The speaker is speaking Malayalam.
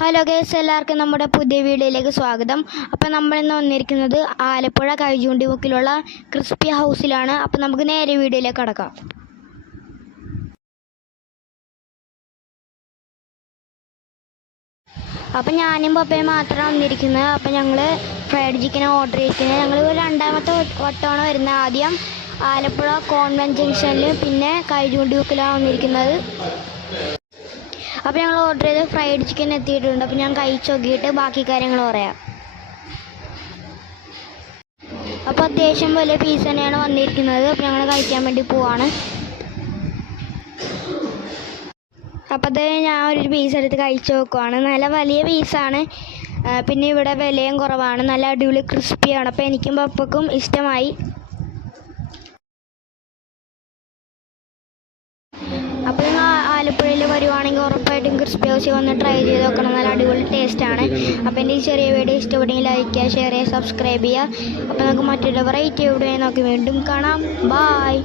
ഹലോ ഗൈസ്, എല്ലാവർക്കും നമ്മുടെ പുതിയ വീഡിയോയിലേക്ക് സ്വാഗതം. അപ്പോൾ നമ്മളിന്ന് വന്നിരിക്കുന്നത് ആലപ്പുഴ കൈചൂണ്ടിമുക്കിലുള്ള ക്രിസ്പി ഹൗസിലാണ്. അപ്പോൾ നമുക്ക് നേരെ വീഡിയോയിലേക്ക് കടക്കാം. അപ്പം ഞാനും പപ്പയും മാത്രമാണ് വന്നിരിക്കുന്നത്. അപ്പം ഞങ്ങൾ ഫ്രൈഡ് ചിക്കൻ ഓർഡർ ചെയ്തിരിക്കുന്നത്. ഞങ്ങൾ രണ്ടാമത്തെ വട്ടമാണ് വരുന്നത്. ആദ്യം ആലപ്പുഴ കോൺവെൻറ്റ് ജംഗ്ഷനിൽ, പിന്നെ കൈചൂണ്ടിമുക്കിലാണ് വന്നിരിക്കുന്നത്. അപ്പോൾ ഞങ്ങൾ ഓർഡർ ചെയ്ത് ഫ്രൈഡ് ചിക്കൻ എത്തിയിട്ടുണ്ട്. അപ്പോൾ ഞാൻ കഴിച്ച് നോക്കിയിട്ട് ബാക്കി കാര്യങ്ങൾ പറയാം. അപ്പോൾ അത്യാവശ്യം വലിയ പീസ് തന്നെയാണ് വന്നിരിക്കുന്നത്. അപ്പോൾ ഞങ്ങൾ കഴിക്കാൻ വേണ്ടി പോവാണ്. അപ്പോൾ അത് ഞാൻ ഒരു പീസ് എടുത്ത് കഴിച്ച് നോക്കുവാണ്. നല്ല വലിയ പീസാണ്. പിന്നെ ഇവിടെ വിലയും കുറവാണ്. നല്ല അടിപൊളി ക്രിസ്പിയാണ്. അപ്പോൾ എനിക്കും പപ്പക്കും ഇഷ്ടമായി. അപ്പോൾ നിങ്ങൾ ആലപ്പുഴയിൽ വരുവാണെങ്കിൽ ഉറപ്പായിട്ടും ക്രിസ്പി ഹൗസിൽ വന്ന് ട്രൈ ചെയ്ത് നോക്കണം. നല്ല അടിപൊളി ടേസ്റ്റാണ്. അപ്പോൾ എൻ്റെ ഈ ചെറിയ വീഡിയോ ഇഷ്ടപ്പെട്ടെങ്കിൽ ലൈക്ക് ചെയ്യുക, ഷെയർ ചെയ്യുക, സബ്സ്ക്രൈബ് ചെയ്യുക. അപ്പോൾ നമുക്ക് മറ്റൊരു വെറൈറ്റി വീഡിയോ നോക്കി വീണ്ടും കാണാം. ബായ്.